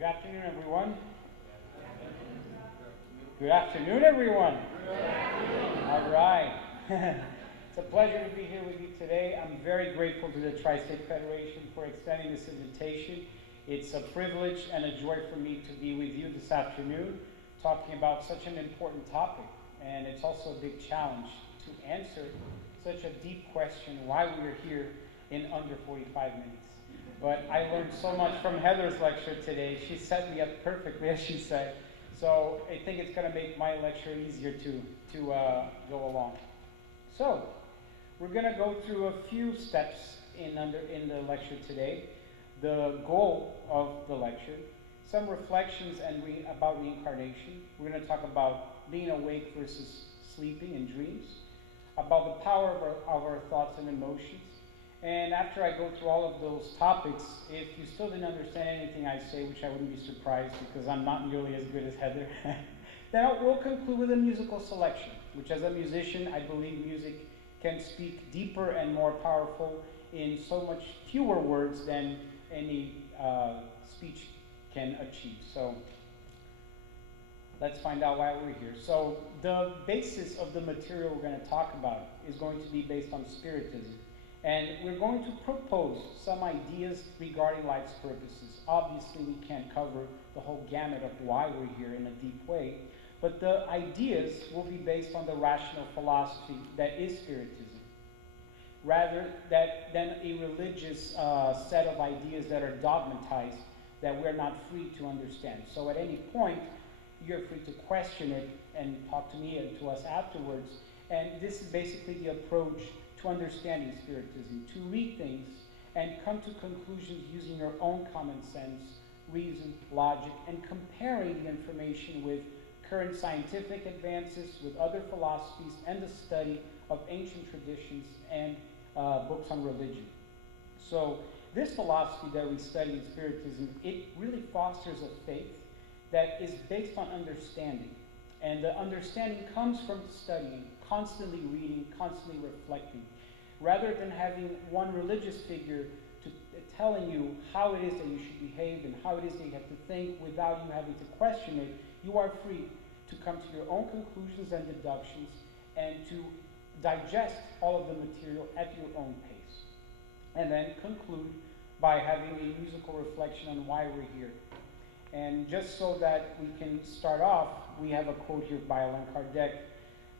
Good afternoon, everyone. Good afternoon, everyone. All right. It's a pleasure to be here with you today. I'm very grateful to the Tristate Federation for extending this invitation. It's a privilege and a joy for me to be with you this afternoon, talking about such an important topic. And it's also a big challenge to answer such a deep question, why we are here in under 45 minutes. But I learned so much from Heather's lecture today. She set me up perfectly, as she said. So I think it's going to make my lecture easier to go along. So we're going to go through a few steps in the lecture today. The goal of the lecture, some reflections about reincarnation. We're going to talk about being awake versus sleeping and dreams, about the power of our thoughts and emotions. And after I go through all of those topics, if you still didn't understand anything I say, which I wouldn't be surprised because I'm not nearly as good as Heather, then we'll conclude with a musical selection, which as a musician, I believe music can speak deeper and more powerful in so much fewer words than any speech can achieve. So let's find out why we're here. So the basis of the material we're going to talk about is going to be based on Spiritism. And we're going to propose some ideas regarding life's purposes. Obviously, we can't cover the whole gamut of why we're here in a deep way, but the ideas will be based on the rational philosophy that is Spiritism, rather than a religious set of ideas that are dogmatized that we're not free to understand. So at any point, you're free to question it and talk to me and to us afterwards. And this is basically the approach to understanding Spiritism, to read things and come to conclusions using your own common sense, reason, logic, and comparing the information with current scientific advances, with other philosophies, and the study of ancient traditions and books on religion. So this philosophy that we study in Spiritism, it really fosters a faith that is based on understanding. And the understanding comes from studying, constantly reading, constantly reflecting. Rather than having one religious figure telling you how it is that you should behave and how it is that you have to think without you having to question it, you are free to come to your own conclusions and deductions and to digest all of the material at your own pace. And then conclude by having a musical reflection on why we're here. And just so that we can start off, we have a quote here by Allan Kardec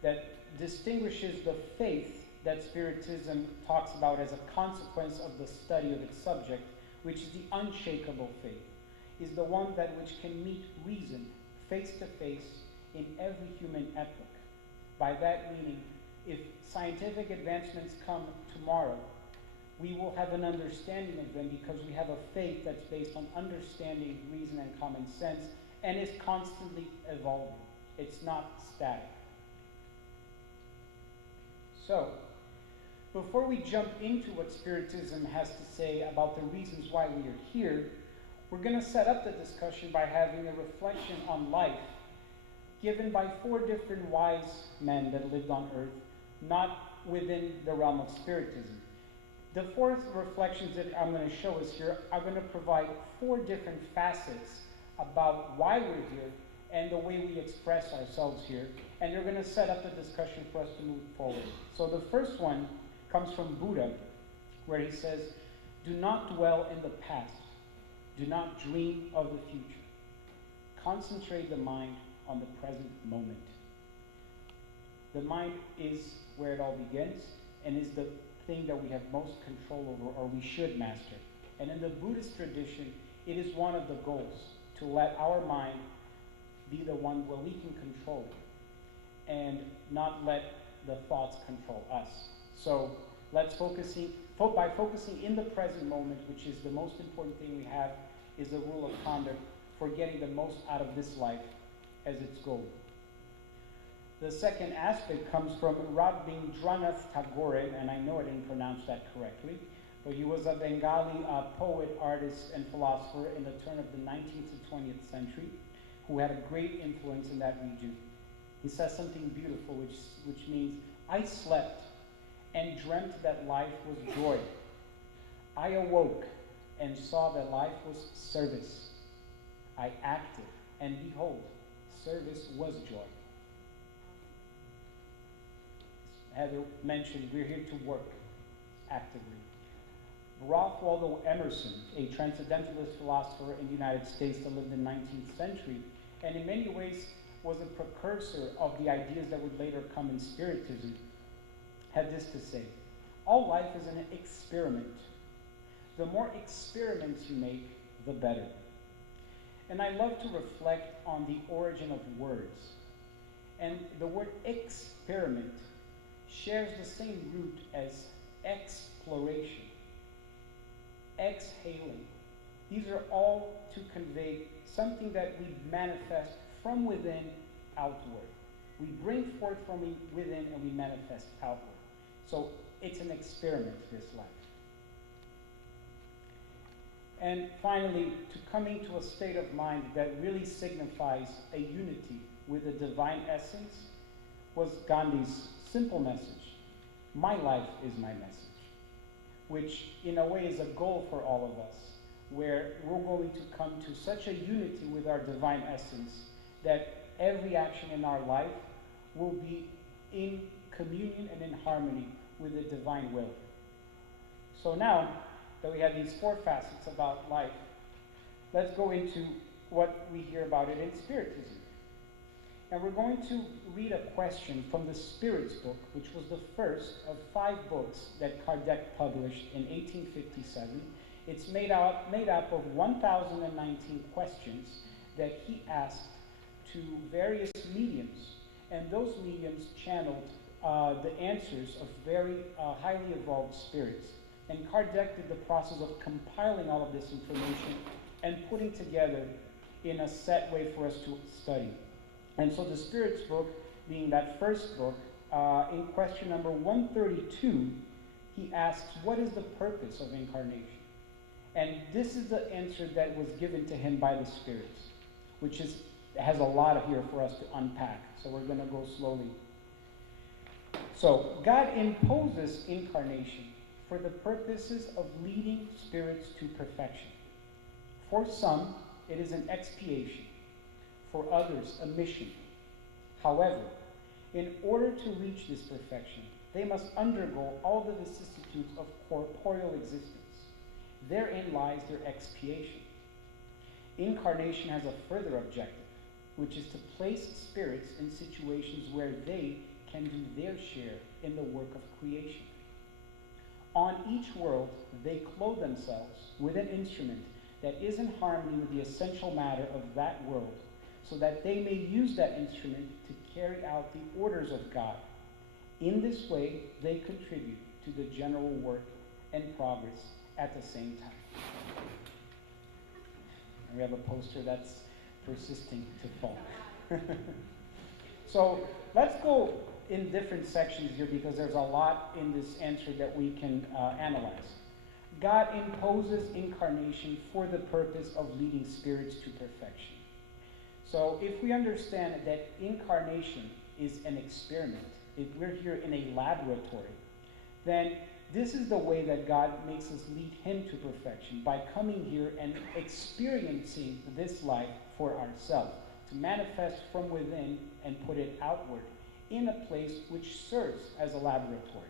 that distinguishes the faith that Spiritism talks about as a consequence of the study of its subject, which is the unshakable faith, is the one that which can meet reason face to face in every human epoch. By that meaning, if scientific advancements come tomorrow, we will have an understanding of them because we have a faith that's based on understanding, reason, and common sense, and is constantly evolving. It's not static. So, before we jump into what Spiritism has to say about the reasons why we are here, we're going to set up the discussion by having a reflection on life given by 4 different wise men that lived on earth, not within the realm of Spiritism. The 4 reflections that I'm going to show us here are going to provide 4 different facets about why we're here and the way we express ourselves here, and they're going to set up the discussion for us to move forward. So the first one comes from Buddha, where he says, "Do not dwell in the past. Do not dream of the future. Concentrate the mind on the present moment." The mind is where it all begins and is the thing that we have most control over, or we should master. And in the Buddhist tradition, it is one of the goals to let our mind be the one where we can control it and not let the thoughts control us. So by focusing in the present moment, which is the most important thing we have, is the rule of conduct for getting the most out of this life as its goal. The second aspect comes from Rabindranath Tagore, and I know I didn't pronounce that correctly, but he was a Bengali poet, artist, and philosopher in the turn of the 19th to 20th century, who had a great influence in that region. He says something beautiful, which means, "I slept and dreamt that life was joy. I awoke and saw that life was service. I acted, and behold, service was joy. Heather mentioned we're here to work actively. Ralph Waldo Emerson, a transcendentalist philosopher in the United States that lived in the 19th century, and in many ways was a precursor of the ideas that would later come in Spiritism, had this to say: all life is an experiment. The more experiments you make, the better. And I love to reflect on the origin of words. And the word experiment shares the same root as exploration, exhaling. These are all to convey something that we manifest from within outward. We bring forth from within and we manifest outward. So it's an experiment, this life. And finally, to coming to a state of mind that really signifies a unity with the divine essence was Gandhi's simple message: my life is my message, which in a way is a goal for all of us, where we're going to come to such a unity with our divine essence that every action in our life will be in communion and in harmony with the divine will. So now that we have these four facets about life, let's go into what we hear about it in Spiritism. And we're going to read a question from the Spirits book, which was the first of 5 books that Kardec published in 1857. It's made up of 1,019 questions that he asked to various mediums, and those mediums channeled the answers of very highly evolved spirits. And Kardec did the process of compiling all of this information and putting together in a set way for us to study. And so the Spirits book, being that first book, in question number 132, he asks, what is the purpose of incarnation? And this is the answer that was given to him by the spirits, which has a lot here for us to unpack. So we're going to go slowly. So God imposes incarnation for the purposes of leading spirits to perfection. For some, it is an expiation. For others, a mission. However, in order to reach this perfection, they must undergo all the vicissitudes of corporeal existence. Therein lies their expiation. Incarnation has a further objective, which is to place spirits in situations where they can do their share in the work of creation. On each world, they clothe themselves with an instrument that is in harmony with the essential matter of that world, so that they may use that instrument to carry out the orders of God. In this way, they contribute to the general work and progress at the same time. And we have a poster that's persisting to fall. So let's go in different sections here, because there's a lot in this answer that we can analyze. God imposes incarnation for the purpose of leading spirits to perfection. So if we understand that incarnation is an experiment, if we're here in a laboratory, then this is the way that God makes us lead him to perfection, by coming here and experiencing this life for ourselves, to manifest from within and put it outward in a place which serves as a laboratory.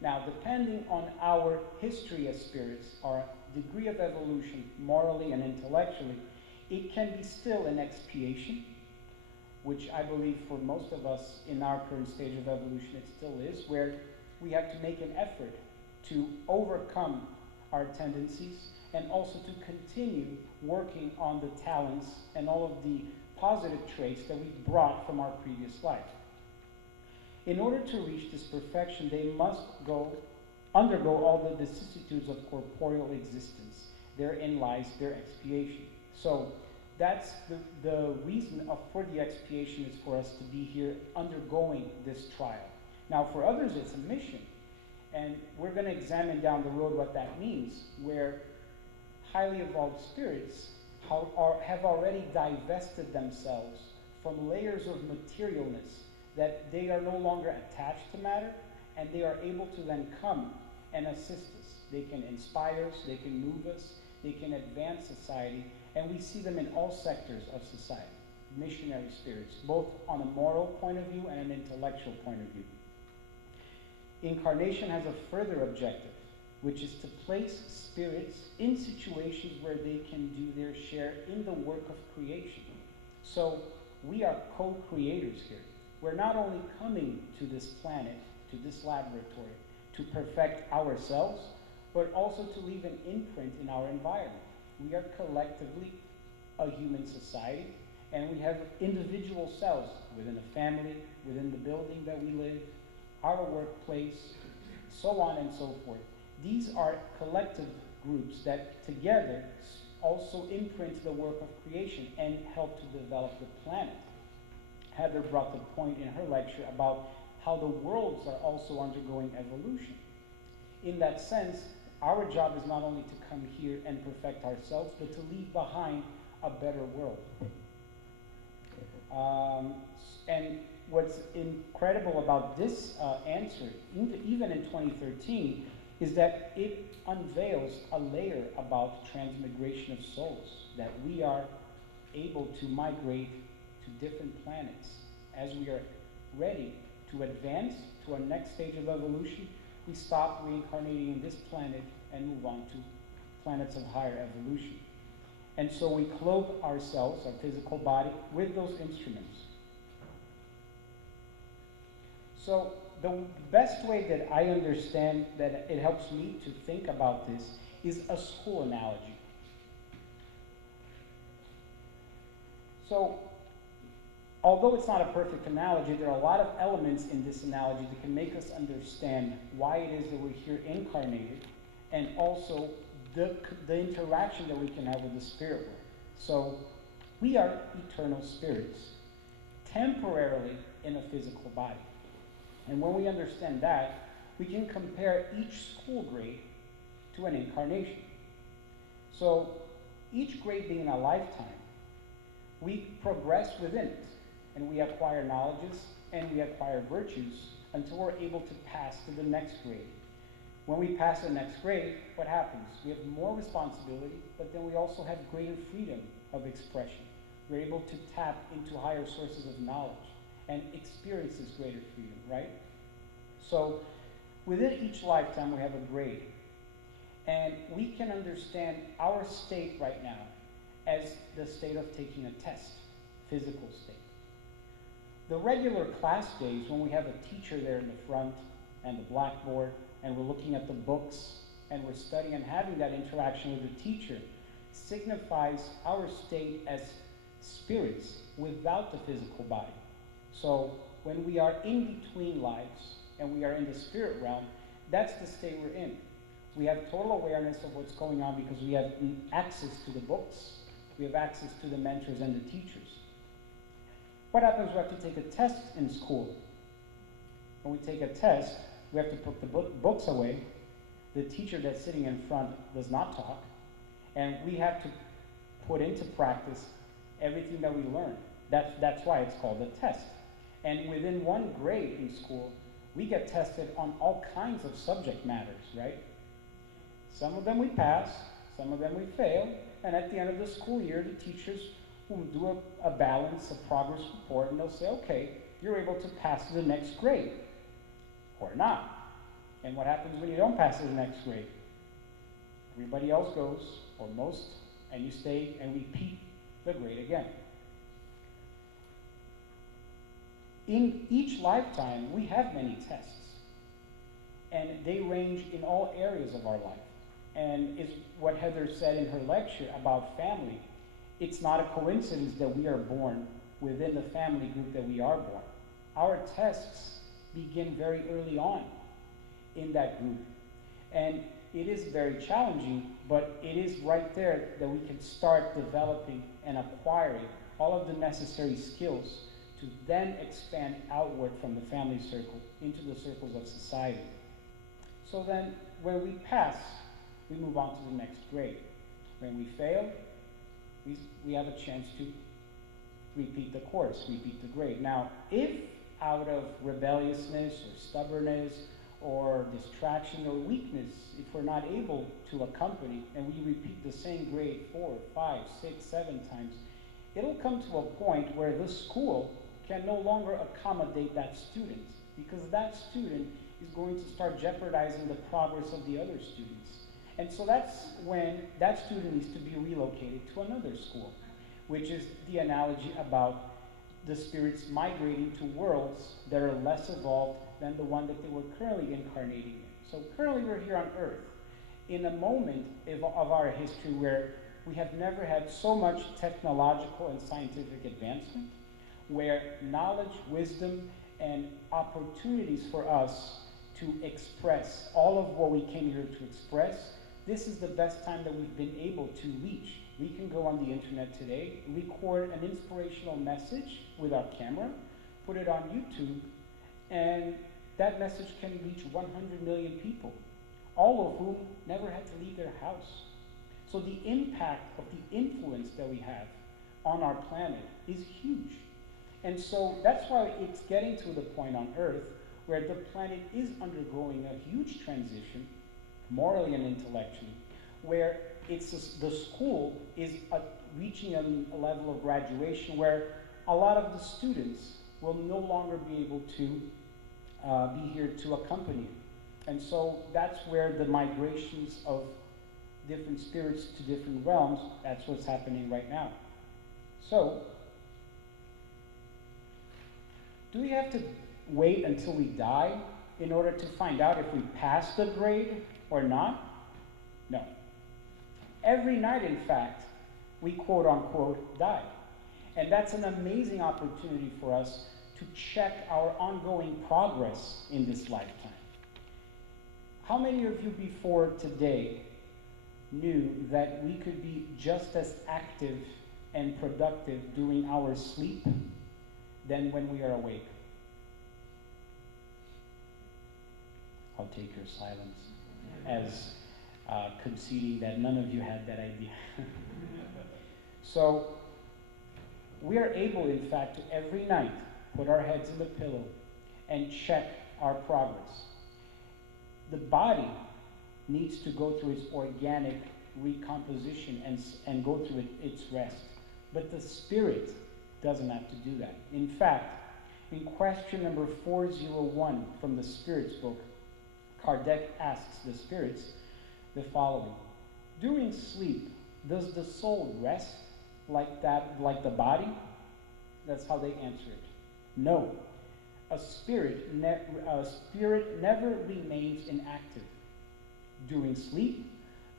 Now, depending on our history as spirits, our degree of evolution, morally and intellectually, it can be still an expiation, which I believe for most of us in our current stage of evolution it still is, where we have to make an effort to overcome our tendencies and also to continue working on the talents and all of the positive traits that we've brought from our previous life. In order to reach this perfection, they must undergo all the vicissitudes of corporeal existence. Therein lies their expiation. So that's the reason for the expiation is for us to be here undergoing this trial. Now for others it's a mission, and we're going to examine down the road what that means, where highly evolved spirits have already divested themselves from layers of materialness, that they are no longer attached to matter, and they are able to then come and assist us. They can inspire us, they can move us, they can advance society, and we see them in all sectors of society. Missionary spirits, both on a moral point of view and an intellectual point of view. Incarnation has a further objective, which is to place spirits in situations where they can do their share in the work of creation. So we are co-creators here. We're not only coming to this planet, to this laboratory, to perfect ourselves, but also to leave an imprint in our environment. We are collectively a human society, and we have individual selves within a family, within the building that we live, our workplace, so on and so forth. These are collective groups that together also imprint the work of creation and help to develop the planet. Heather brought the point in her lecture about how the worlds are also undergoing evolution. In that sense, our job is not only to come here and perfect ourselves, but to leave behind a better world. And what's incredible about this answer, even in 2013, is that it unveils a layer about transmigration of souls, that we are able to migrate to different planets. As we are ready to advance to our next stage of evolution, we stop reincarnating in this planet and move on to planets of higher evolution. And so we cloak ourselves, our physical body, with those instruments. So the best way that I understand that it helps me to think about this is a school analogy. So, although it's not a perfect analogy, there are a lot of elements in this analogy that can make us understand why it is that we're here incarnated, and also the interaction that we can have with the spirit world. So, we are eternal spirits, temporarily in a physical body. And when we understand that, we can compare each school grade to an incarnation. So, each grade being a lifetime, we progress within it, and we acquire knowledges and we acquire virtues until we're able to pass to the next grade. When we pass the next grade, what happens? We have more responsibility, but then we also have greater freedom of expression. We're able to tap into higher sources of knowledge and experience this greater freedom, right? So within each lifetime, we have a grade. And we can understand our state right now as the state of taking a test, physical state. The regular class days, when we have a teacher there in the front and the blackboard, and we're looking at the books, and we're studying and having that interaction with the teacher, signifies our state as spirits without the physical body. So when we are in between lives, and we are in the spirit realm, that's the state we're in. We have total awareness of what's going on because we have access to the books, we have access to the mentors and the teachers. What happens? We have to take a test in school. When we take a test, we have to put the books away. The teacher that's sitting in front does not talk. And we have to put into practice everything that we learn. That's why it's called a test. And within one grade in school, we get tested on all kinds of subject matters, right? Some of them we pass, some of them we fail, and at the end of the school year, the teachers will do a balance, a progress report, and they'll say, okay, you're able to pass to the next grade, or not. And what happens when you don't pass to the next grade? Everybody else goes, or most, and you stay and repeat the grade again. In each lifetime, we have many tests, and they range in all areas of our life. And is what Heather said in her lecture about family. It's not a coincidence that we are born within the family group that we are born. Our tests begin very early on in that group. And it is very challenging, but it is right there that we can start developing and acquiring all of the necessary skills to then expand outward from the family circle into the circles of society. So then, when we pass, we move on to the next grade. When we fail, we have a chance to repeat the course, repeat the grade. Now, if out of rebelliousness or stubbornness or distraction or weakness, if we're not able to accompany and we repeat the same grade 4, 5, 6, 7 times, it'll come to a point where the school can no longer accommodate that student, because that student is going to start jeopardizing the progress of the other students. And so that's when that student needs to be relocated to another school, which is the analogy about the spirits migrating to worlds that are less evolved than the one that they were currently incarnating in. So currently we're here on Earth in a moment of our history where we have never had so much technological and scientific advancement, where knowledge, wisdom, and opportunities for us to express all of what we came here to express, this is the best time that we've been able to reach. We can go on the internet today, record an inspirational message with our camera, put it on YouTube, and that message can reach 100 million people, all of whom never had to leave their house. So the impact of the influence that we have on our planet is huge. And so that's why it's getting to the point on Earth where the planet is undergoing a huge transition, morally and intellectually, where the school is reaching a level of graduation where a lot of the students will no longer be able to be here to accompany. And so that's where the migrations of different spirits to different realms, that's what's happening right now. So, do we have to wait until we die in order to find out if we passed the grade or not? No. Every night, in fact, we quote-unquote die. And that's an amazing opportunity for us to check our ongoing progress in this lifetime. How many of you before today knew that we could be just as active and productive during our sleep than when we are awake? I'll take your silence as conceding that none of you had that idea. So, we are able, in fact, to every night put our heads in the pillow and check our progress. The body needs to go through its organic recomposition and go through its rest. But the spirit doesn't have to do that. In fact, in question number 401 from the Spirits book, Kardec asks the spirits the following: during sleep, does the soul rest like the body? That's how they answer it. No. A spirit never remains inactive. During sleep,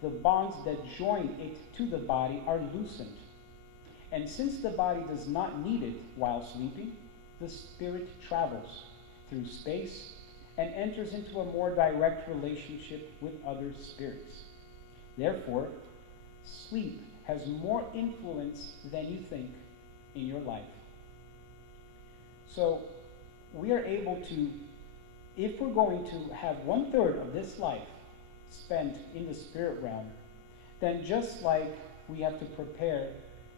the bonds that join it to the body are loosened. And since the body does not need it while sleeping, the spirit travels through space and enters into a more direct relationship with other spirits. Therefore, sleep has more influence than you think in your life. So, we are able to, if we're going to have 1/3 of this life spent in the spirit realm, then just like we have to prepare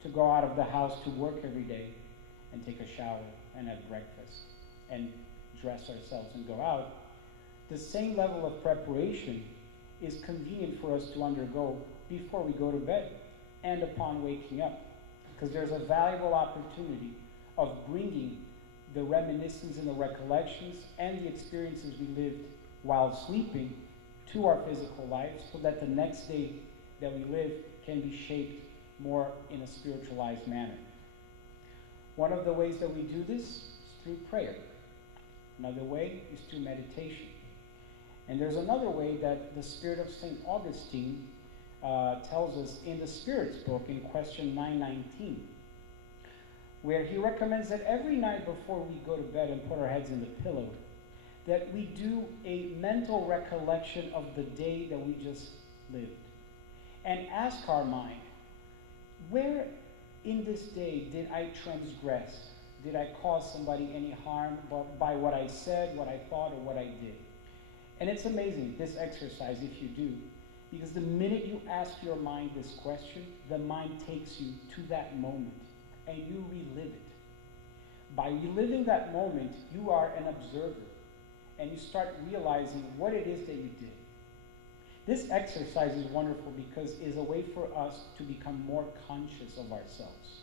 to go out of the house to work every day and take a shower and have breakfast and dress ourselves and go out, the same level of preparation is convenient for us to undergo before we go to bed and upon waking up, because there's a valuable opportunity of bringing the reminiscence and the recollections and the experiences we lived while sleeping to our physical lives, so that the next day that we live can be shaped more in a spiritualized manner. One of the ways that we do this is through prayer. Another way is through meditation. And there's another way that the spirit of St. Augustine tells us in the Spirits book in question 919, where he recommends that every night before we go to bed and put our heads in the pillow, that we do a mental recollection of the day that we just lived. And ask our mind, where in this day did I transgress? Did I cause somebody any harm by what I said, what I thought, or what I did? And it's amazing, this exercise, if you do, because the minute you ask your mind this question, the mind takes you to that moment, and you relive it. By reliving that moment, you are an observer, and you start realizing what it is that you did. This exercise is wonderful because it is a way for us to become more conscious of ourselves.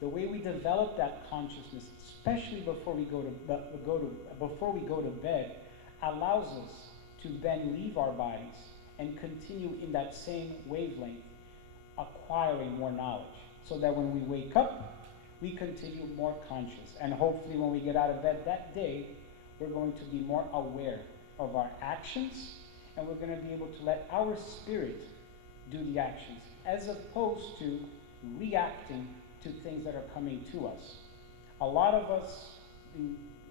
The way we develop that consciousness, especially before we go to bed, allows us to then leave our bodies and continue in that same wavelength, acquiring more knowledge, so that when we wake up, we continue more conscious. And hopefully when we get out of bed that day, we're going to be more aware of our actions, and we're going to be able to let our spirit do the actions, as opposed to reacting to things that are coming to us. A lot of us,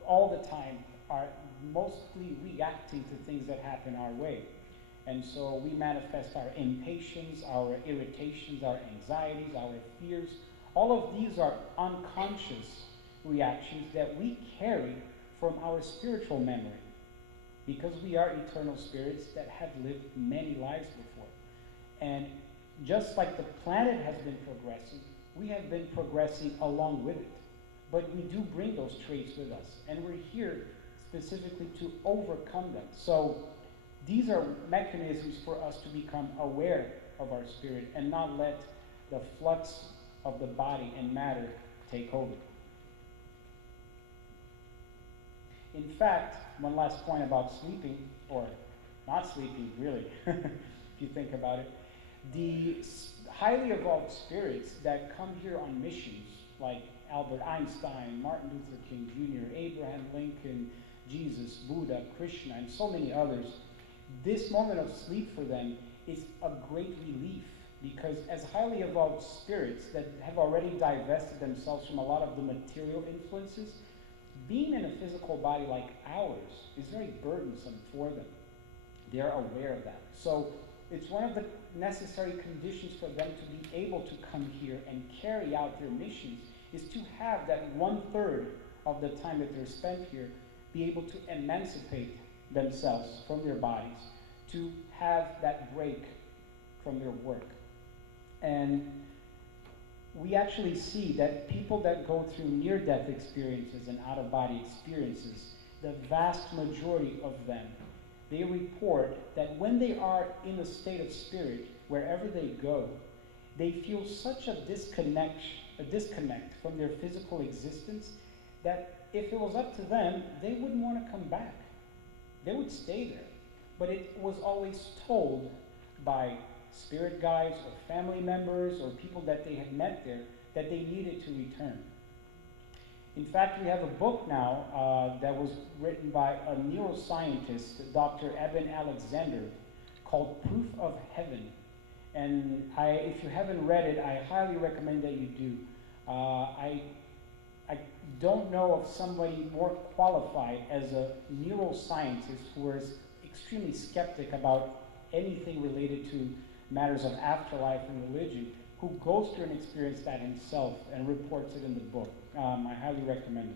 all the time, are mostly reacting to things that happen our way. And so we manifest our impatience, our irritations, our anxieties, our fears. All of these are unconscious reactions that we carry from our spiritual memory, because we are eternal spirits that have lived many lives before. And just like the planet has been progressing, we have been progressing along with it. But we do bring those traits with us, and we're here specifically to overcome them. So these are mechanisms for us to become aware of our spirit and not let the flux of the body and matter take over. In fact, one last point about sleeping, or not sleeping really, if you think about it, the highly evolved spirits that come here on missions, like Albert Einstein, Martin Luther King Jr., Abraham Lincoln, Jesus, Buddha, Krishna, and so many others, this moment of sleep for them is a great relief, because as highly evolved spirits that have already divested themselves from a lot of the material influences, being in a physical body like ours is very burdensome for them. They're aware of that. So it's one of the necessary conditions for them to be able to come here and carry out their missions, is to have that 1/3 of the time that they're spent here be able to emancipate themselves from their bodies, to have that break from their work. And we actually see that people that go through near-death experiences and out-of-body experiences, the vast majority of them, they report that when they are in a state of spirit, wherever they go, they feel such a disconnect from their physical existence that if it was up to them, they wouldn't want to come back. They would stay there. But it was always told by spirit guides or family members or people that they had met there that they needed to return. In fact, we have a book now that was written by a neuroscientist, Dr. Eben Alexander, called Proof of Heaven. And if you haven't read it, I highly recommend that you do. I don't know of somebody more qualified as a neuroscientist who is extremely skeptic about anything related to matters of afterlife and religion, who goes through and experiences that himself and reports it in the book. I highly recommend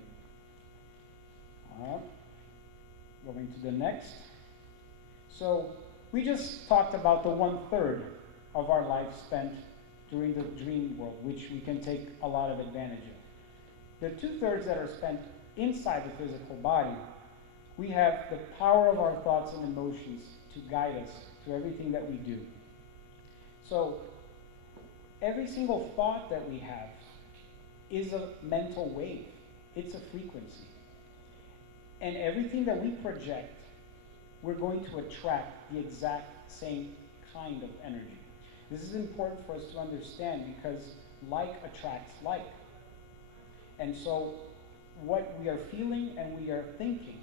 it. Going to the next. So we just talked about the 1/3 of our life spent during the dream world, which we can take a lot of advantage of. The 2/3 that are spent inside the physical body, we have the power of our thoughts and emotions to guide us to everything that we do. So every single thought that we have is a mental wave. It's a frequency. And everything that we project, we're going to attract the exact same kind of energy. This is important for us to understand, because like attracts like. And so what we are feeling and we are thinking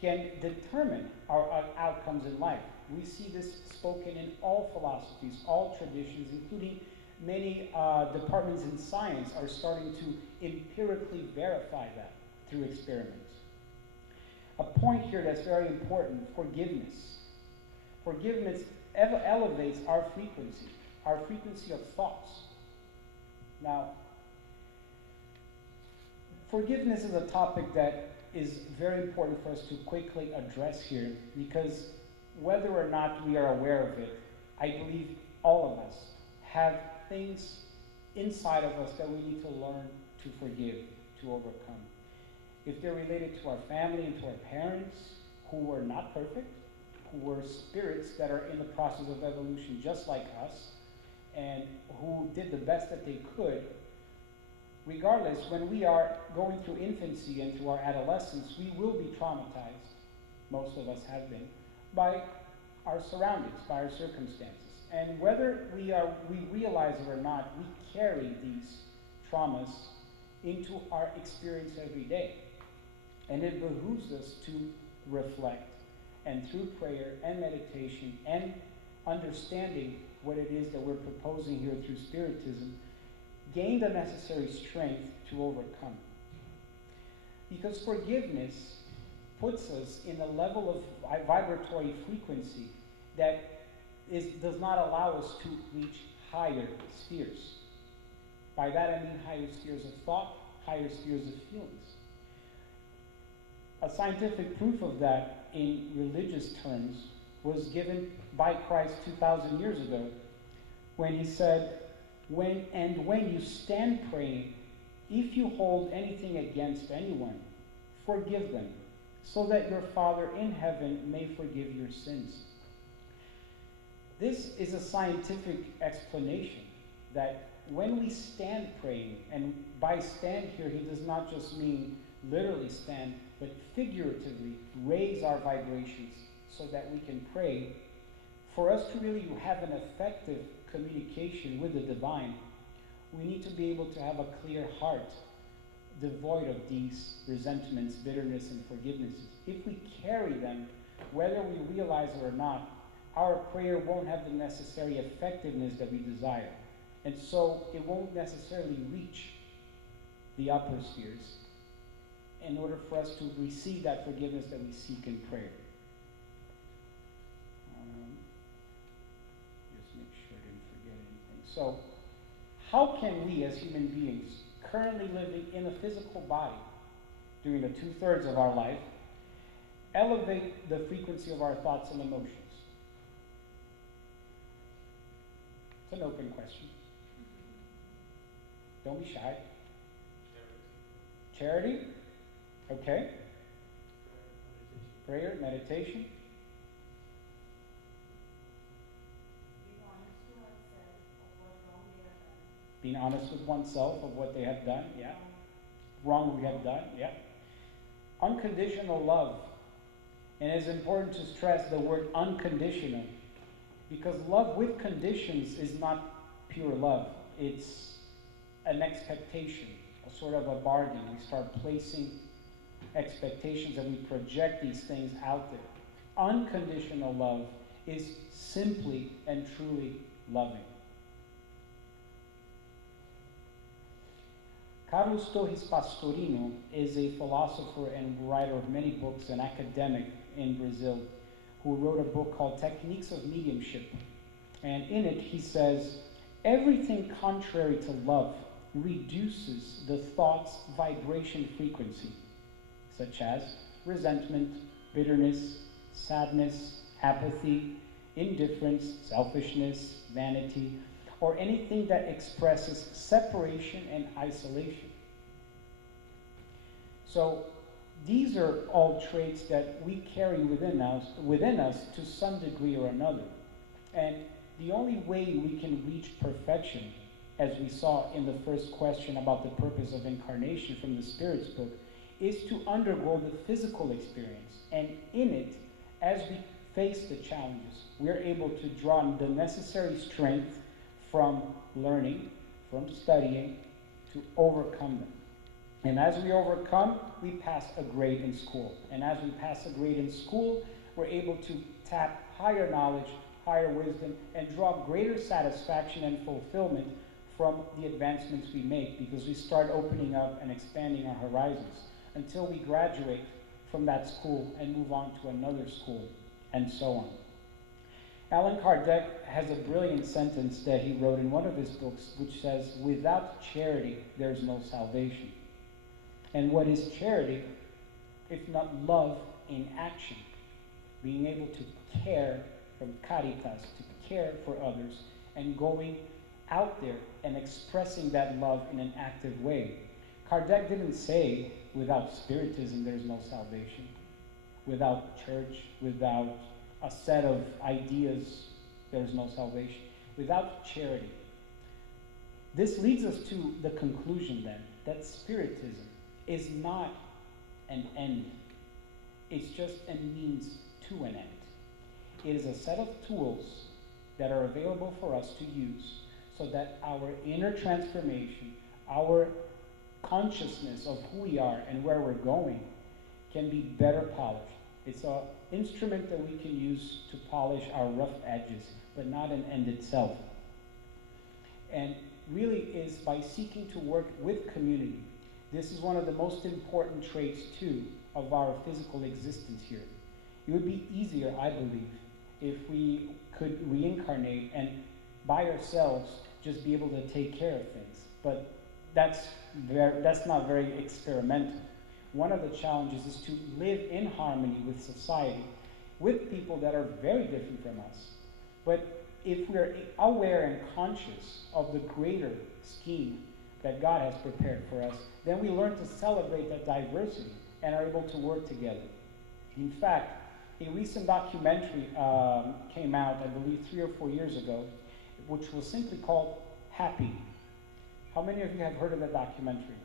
can determine our outcomes in life. We see this spoken in all philosophies, all traditions, including many departments in science are starting to empirically verify that through experiments. A point here that's very important: forgiveness. Forgiveness elevates our frequency of thoughts. Now, forgiveness is a topic that is very important for us to quickly address here, because whether or not we are aware of it, I believe all of us have things inside of us that we need to learn to forgive, to overcome. If they're related to our family and to our parents, who were not perfect, who were spirits that are in the process of evolution just like us, and who did the best that they could. Regardless, when we are going through infancy and through our adolescence, we will be traumatized, most of us have been, by our surroundings, by our circumstances. And whether we realize it or not, we carry these traumas into our experience every day. And it behooves us to reflect, and through prayer and meditation and understanding what it is that we're proposing here through Spiritism, gain the necessary strength to overcome. Because forgiveness puts us in a level of vibratory frequency that does not allow us to reach higher spheres. By that I mean higher spheres of thought, higher spheres of feelings. A scientific proof of that in religious terms was given by Christ 2,000 years ago when he said, when you stand praying, if you hold anything against anyone, forgive them, so that your Father in heaven may forgive your sins. This is a scientific explanation that when we stand praying, and by stand here he does not just mean literally stand, but figuratively raise our vibrations so that we can pray. For us to really have an effective communication with the divine, we need to be able to have a clear heart, devoid of these resentments, bitterness, and forgivenesses. If we carry them, whether we realize it or not, our prayer won't have the necessary effectiveness that we desire. And so it won't necessarily reach the upper spheres in order for us to receive that forgiveness that we seek in prayer. Just make sure I didn't forget anything. So, how can we as human beings, currently living in a physical body during the 2/3 of our life, elevate the frequency of our thoughts and emotions? It's an open question. Don't be shy. Charity? Okay. Prayer, meditation. Being honest with oneself of what they have done, yeah. Wrong we have done, yeah. Unconditional love. And it's important to stress the word unconditional, because love with conditions is not pure love. It's an expectation, a sort of a bargain. We start placing expectations and we project these things out there. Unconditional love is simply and truly loving. Carlos Torres Pastorino is a philosopher and writer of many books, an academic in Brazil, who wrote a book called Techniques of Mediumship. And in it he says, everything contrary to love reduces the thought's vibration frequency, such as resentment, bitterness, sadness, apathy, indifference, selfishness, vanity, or anything that expresses separation and isolation. So these are all traits that we carry within us to some degree or another. And the only way we can reach perfection, as we saw in the first question about the purpose of incarnation from the Spirit's book, is to undergo the physical experience. And in it, as we face the challenges, we're able to draw the necessary strength from learning, from studying, to overcome them. And as we overcome, we pass a grade in school. And as we pass a grade in school, we're able to tap higher knowledge, higher wisdom, and draw greater satisfaction and fulfillment from the advancements we make, because we start opening up and expanding our horizons until we graduate from that school and move on to another school, and so on. Allan Kardec has a brilliant sentence that he wrote in one of his books, which says, without charity, there's no salvation. And what is charity, if not love in action? Being able to care, from caritas, to care for others, and going out there and expressing that love in an active way. Kardec didn't say, without Spiritism, there's no salvation. Without church, without a set of ideas, there's no salvation. Without charity. This leads us to the conclusion then that Spiritism is not an end. It's just a means to an end. It is a set of tools that are available for us to use so that our inner transformation, our consciousness of who we are and where we're going can be better polished. It's an instrument that we can use to polish our rough edges, but not an end itself. And really is by seeking to work with community. This is one of the most important traits, too, of our physical existence here. It would be easier, I believe, if we could reincarnate and by ourselves just be able to take care of things. But that's not very experimental. One of the challenges is to live in harmony with society, with people that are very different from us. But if we're aware and conscious of the greater scheme that God has prepared for us, then we learn to celebrate that diversity and are able to work together. In fact, a recent documentary came out, I believe 3 or 4 years ago, which was simply called Happy. How many of you have heard of that documentary?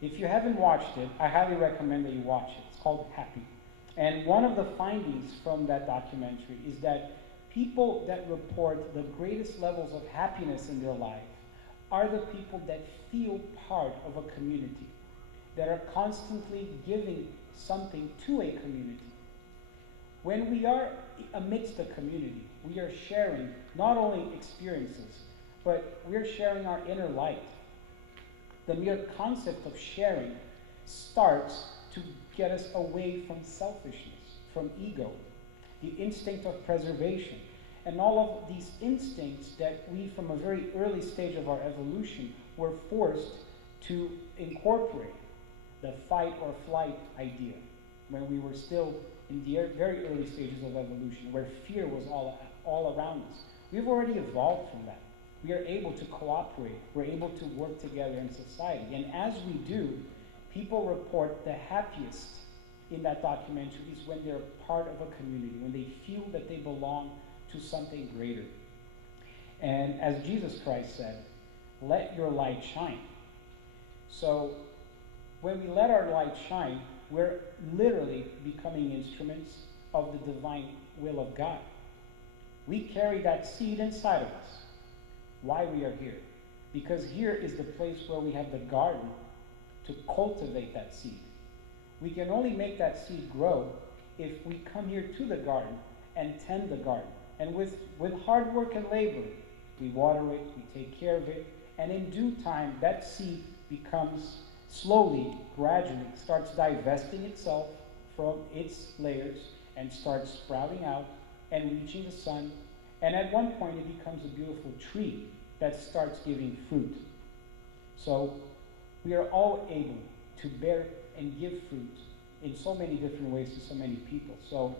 If you haven't watched it, I highly recommend that you watch it. It's called Happy. And one of the findings from that documentary is that people that report the greatest levels of happiness in their life are the people that feel part of a community, that are constantly giving something to a community. When we are amidst a community, we are sharing not only experiences, but we're sharing our inner light. The mere concept of sharing starts to get us away from selfishness, from ego, the instinct of preservation, and all of these instincts that we, from a very early stage of our evolution, were forced to incorporate. The fight or flight idea, when we were still in the very early stages of evolution, where fear was all around us. We've already evolved from that. We are able to cooperate. We're able to work together in society. And as we do, people report the happiest in that documentary is when they're part of a community, when they feel that they belong to something greater. And as Jesus Christ said, let your light shine. So when we let our light shine, we're literally becoming instruments of the divine will of God. We carry that seed inside of us. Why we are here? Because here is the place where we have the garden to cultivate that seed. We can only make that seed grow if we come here to the garden and tend the garden. And with hard work and labor, we water it, we take care of it, and in due time, that seed becomes slowly, gradually, starts divesting itself from its layers and starts sprouting out and reaching the sun. And at one point, it becomes a beautiful tree that starts giving fruit. So we are all able to bear and give fruit in so many different ways to so many people. So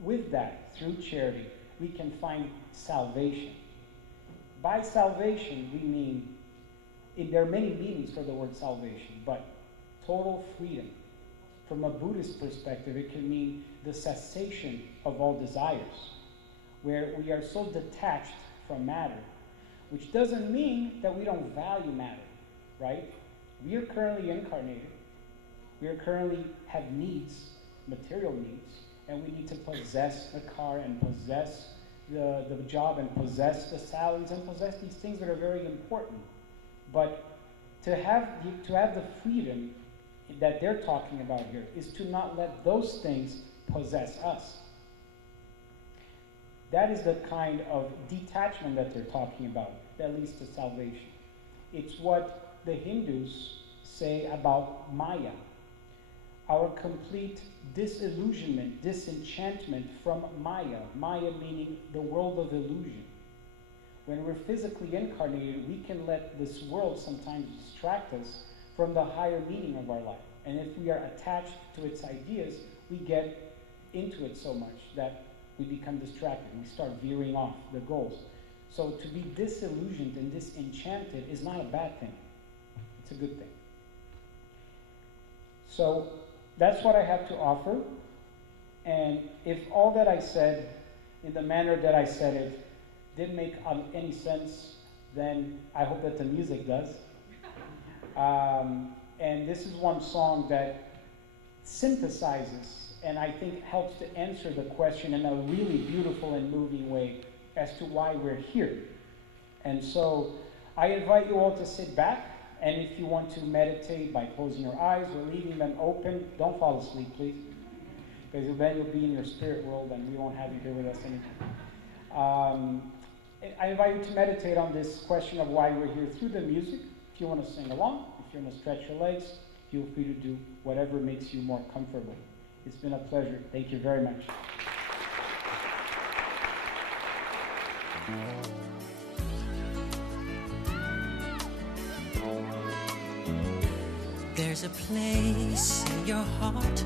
with that, through charity, we can find salvation. By salvation, we mean, there are many meanings for the word salvation, but total freedom. From a Buddhist perspective, it can mean the cessation of all desires, where we are so detached from matter, which doesn't mean that we don't value matter, right? We are currently incarnated. We are currently have needs, material needs, and we need to possess the car and possess the job and possess the salaries and possess these things that are very important. But to have the freedom that they're talking about here is to not let those things possess us. That is the kind of detachment that they're talking about that leads to salvation. It's what the Hindus say about Maya, our complete disillusionment, disenchantment from Maya, Maya meaning the world of illusion. When we're physically incarnated, we can let this world sometimes distract us from the higher meaning of our life. And if we are attached to its ideas, we get into it so much that we become distracted. We start veering off the goals. So to be disillusioned and disenchanted is not a bad thing. It's a good thing. So that's what I have to offer. And if all that I said, in the manner that I said it, didn't make any sense, then I hope that the music does. And this is one song that synthesizes and I think helps to answer the question in a really beautiful and moving way as to why we're here. And so I invite you all to sit back, and if you want to meditate by closing your eyes or leaving them open, don't fall asleep, please, because then you'll be in your spirit world and we won't have you here with us anymore. I invite you to meditate on this question of why we're here through the music. If you want to sing along, if you want to stretch your legs, feel free to do whatever makes you more comfortable. It's been a pleasure. Thank you very much. There's a place in your heart